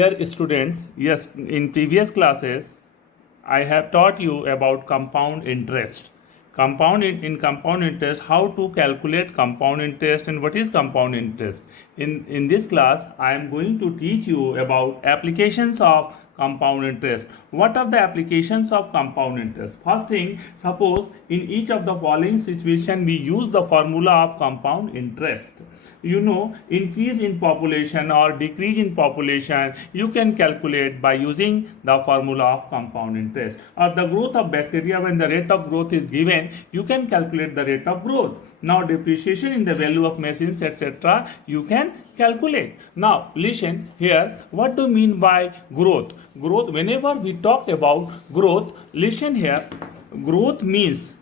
Dear students, yes, in previous classes, I have taught you about compound interest. In compound interest, how to calculate compound interest and what is compound interest. In this class, I am going to teach you about applications of compound interest. What are the applications of compound interest? First thing, suppose in each of the following situation we use the formula of compound interest. You know, increase in population or decrease in population you can calculate by using the formula of compound interest, or the growth of bacteria when the rate of growth is given you can calculate the rate of growth. Now depreciation in the value of machines etc you can calculate. Now listen here, what do you mean by growth? Whenever we talk about growth, listen here, growth means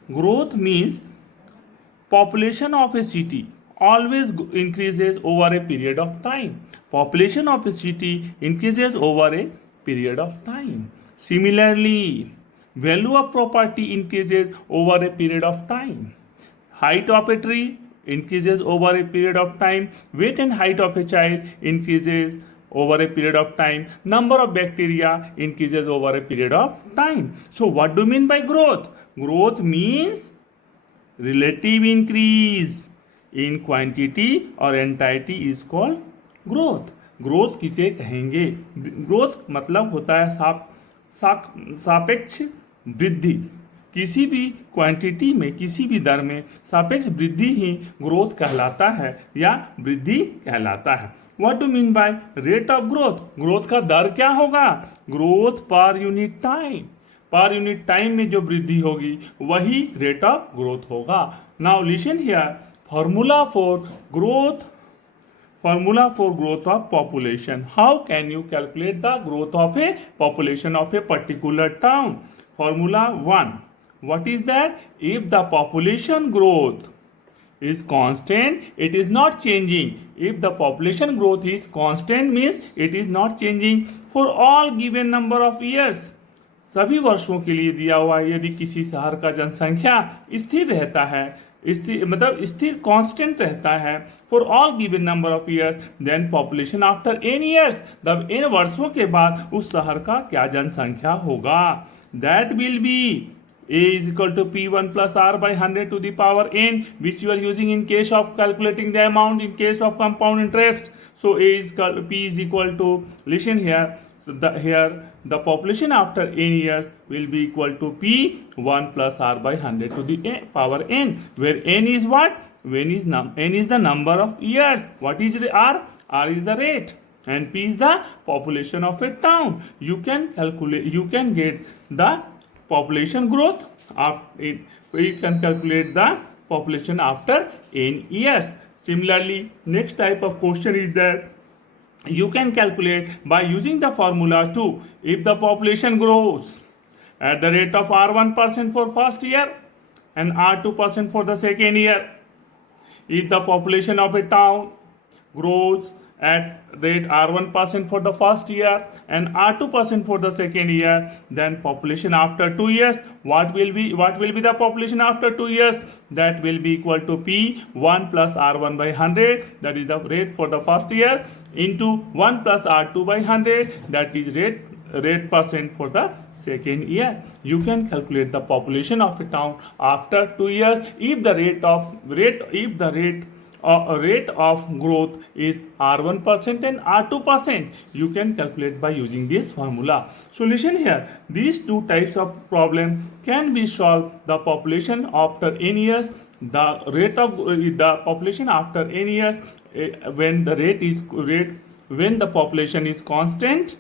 population of a city always increases over a period of time. Population of a city increases over a period of time. Similarly, value of property increases over a period of time. Height of a tree increases over a period of time. Weight and height of a child increases over a period of time. Number of bacteria increases over a period of time. So what do you mean by growth? Growth means relative increase in quantity or entity is called growth. Growth किसे कहेंगे? Growth मतलब होता है सापेक्ष वृद्धि। किसी भी quantity में, किसी भी दर में सापेक्ष वृद्धि ही ग्रोथ कहलाता है या वृद्धि कहलाता है। What do mean by rate of growth? Growth का दर क्या होगा? Growth per unit time. Per unit time में जो वृद्धि होगी वही रेट ऑफ ग्रोथ होगा। Now listen here, formula for growth of population. How can you calculate the growth of a population of a particular town? Formula 1. What is that? If the population growth is constant, it is not changing. If the population growth is constant means it is not changing for all given number of years. सभी वर्षों के लिए दिया हुआ यदि किसी शहर का जनसंख्या स्थिर रहता है, स्थिर कांस्टेंट रहता है for all given number of years, then population after n years, तब इन वर्षों के बाद उस शहर का क्या जनसंख्या होगा? That will be a is equal to p1 plus r by 100 to the power n, which you are using in case of calculating the amount in case of compound interest. So p is equal to, listen here, the population after n years will be equal to p1 plus r by 100 to the power n, where n is what? N is the number of years. What is r? R is the rate and p is the population of a town. You can get the population growth you can calculate the population after n years. Similarly, next type of question is that you can calculate by using the formula 2. If the population grows at the rate of r1% for first year and r2% for the second year, if the population of a town grows at rate r1% for the first year and r2% for the second year, then population after 2 years, what will be the population after 2 years? That will be equal to p1 plus r1 by 100, that is the rate for the first year, into 1 plus r2 by 100, that is rate percent for the second year. You can calculate the population of a town after 2 years if the rate of growth is r1% and r2%. You can calculate by using this formula. So listen here, these two types of problem can be solved. The population after n years, the rate of the population after n years, when the population is constant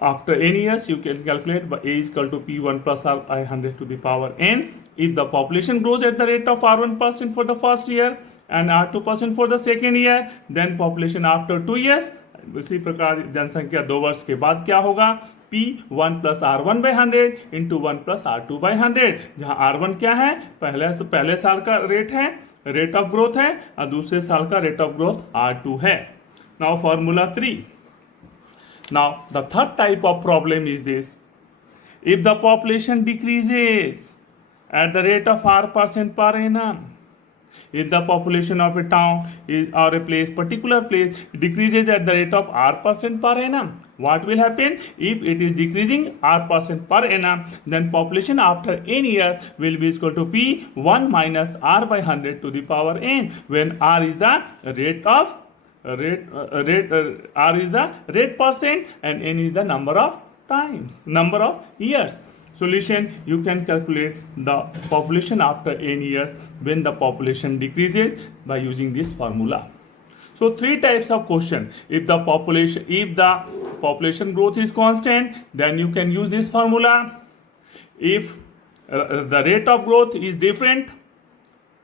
after n years, you can calculate by a is equal to p1 plus r by 100 to the power n. If the population grows at the rate of r1% for the first year and r2% for the second year, then population after 2 years, इसी प्रकार जनसंख्या 2 वर्ष के बाद क्या होगा? p1 plus r1 by 100 into 1 plus r2 by 100, जहां r1 क्या है? पहले साल का रेट ऑफ ग्रोथ है और दूसरे साल का रेट ऑफ ग्रोथ r2 है. Now formula 3. Now the third type of problem is this: if the population decreases at the rate of r% per annum If the population of a town or a place, particular place, decreases at the rate of r% per annum, what will happen? If it is decreasing r% per annum, then population after n years will be equal to p 1 minus r by 100 to the power n, when r is the rate of r is the rate percent and n is the number of years. Solution: you can calculate the population after n years when the population decreases by using this formula. So three types of question. If the population growth is constant, then you can use this formula. If the rate of growth is different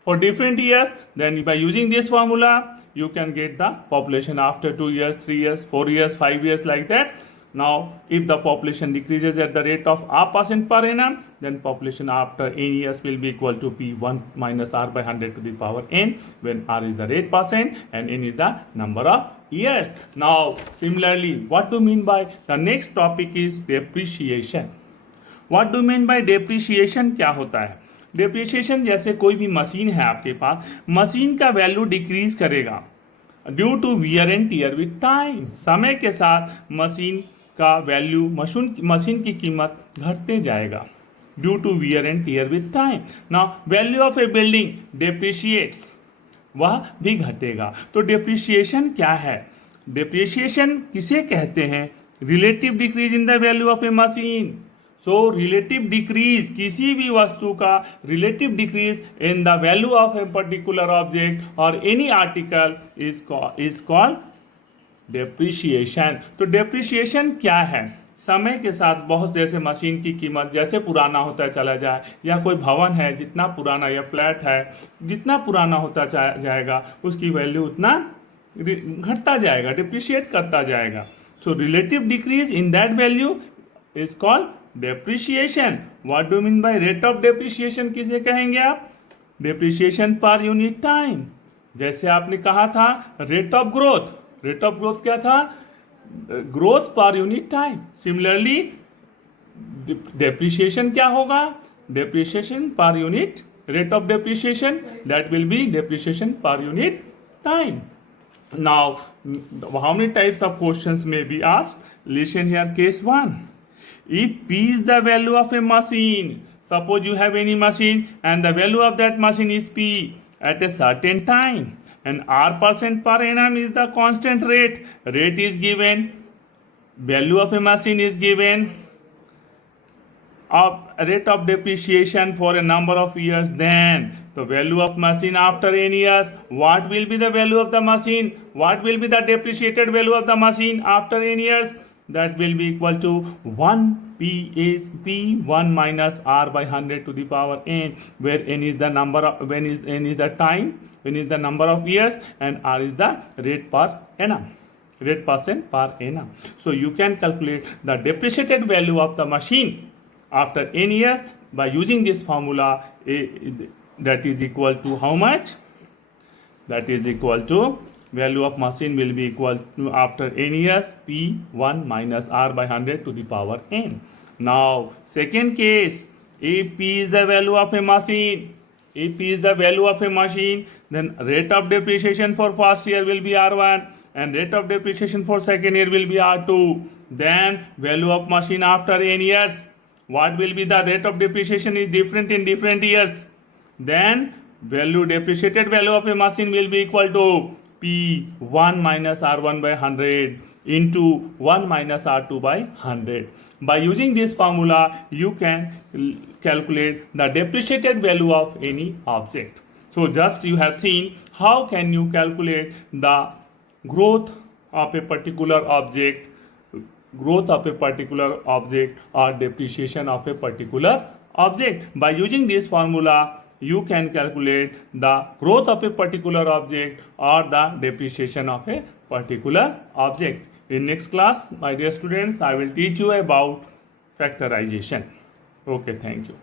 for different years, then by using this formula you can get the population after 2 years, 3 years, 4 years, 5 years, like that. Now, if the population decreases at the rate of r% per annum, then population after n years will be equal to p 1 minus r by 100 to the power n, when r is the rate percent and n is the number of years. Now, similarly, what do you mean by the next topic is depreciation. What do you mean by depreciation? क्या होता है depreciation? जैसे कोई भी machine है आपके पास, machine का वैल्यू डिक्रीज करेगा due to wear and tear with time. समय के साथ मशीन का वैल्यू, मशीन की कीमत घटते जाएगा due to wear and tear with time. Now value of a building depreciates, वह भी घटेगा. तो डेप्रिशिएशन क्या है? डेप्रिशिएशन किसे कहते हैं? Relative decrease in the value of a machine. So relative decrease, किसी भी वस्तु का relative decrease in the value of a particular object or any article is called depreciation. तो डेप्रिशिएशन क्या है? समय के साथ बहुत, जैसे मशीन की कीमत जैसे पुराना होता चला जाए, या कोई भवन है जितना पुराना, या फ्लैट है जितना पुराना होता जाएगा उसकी वैल्यू उतना घटता जाएगा, डिप्रिशिएट करता जाएगा. सो relative decrease in that value is called depreciation. What do mean by rate of depreciation किसे कहेंगे आप? Depreciation per unit time. जैसे आपने कहा था rate of growth, rate of growth क्या था? Growth per unit time. Similarly depreciation क्या होगा? Depreciation per unit, rate of depreciation, that will be depreciation per unit time. Now how many types of questions may be asked? Listen here, case 1. If p is the value of a machine, suppose you have any machine and the value of that machine is p at a certain time, and r% per annum is the constant rate. Rate is given, value of a machine is given, of rate of depreciation for a number of years. Then the value of machine after n years, what will be the value of the machine? What will be the depreciated value of the machine after n years? That will be equal to 1 p 1 minus r by 100 to the power n, where n is the number of, n is the time, n is the number of years, and r is the rate per annum, rate percent per annum. So you can calculate the depreciated value of the machine after n years by using this formula. That is equal to how much? That is equal to, value of machine will be equal to after n years p 1 minus r by 100 to the power n. Now second case, if p is the value of a machine, if p is the value of a machine, then rate of depreciation for first year will be r1 and rate of depreciation for second year will be r2. Then value of machine after n years, what will be the rate of depreciation is different in different years. Then value, depreciated value of a machine will be equal to p 1 minus r1 by 100 into 1 minus r2 by 100. By using this formula, you can calculate the depreciated value of any object. So just you have seen how can you calculate the growth of a particular object, or depreciation of a particular object. By using this formula, you can calculate the growth of a particular object or the depreciation of a particular object. In next class, my dear students, I will teach you about factorization. Okay, thank you.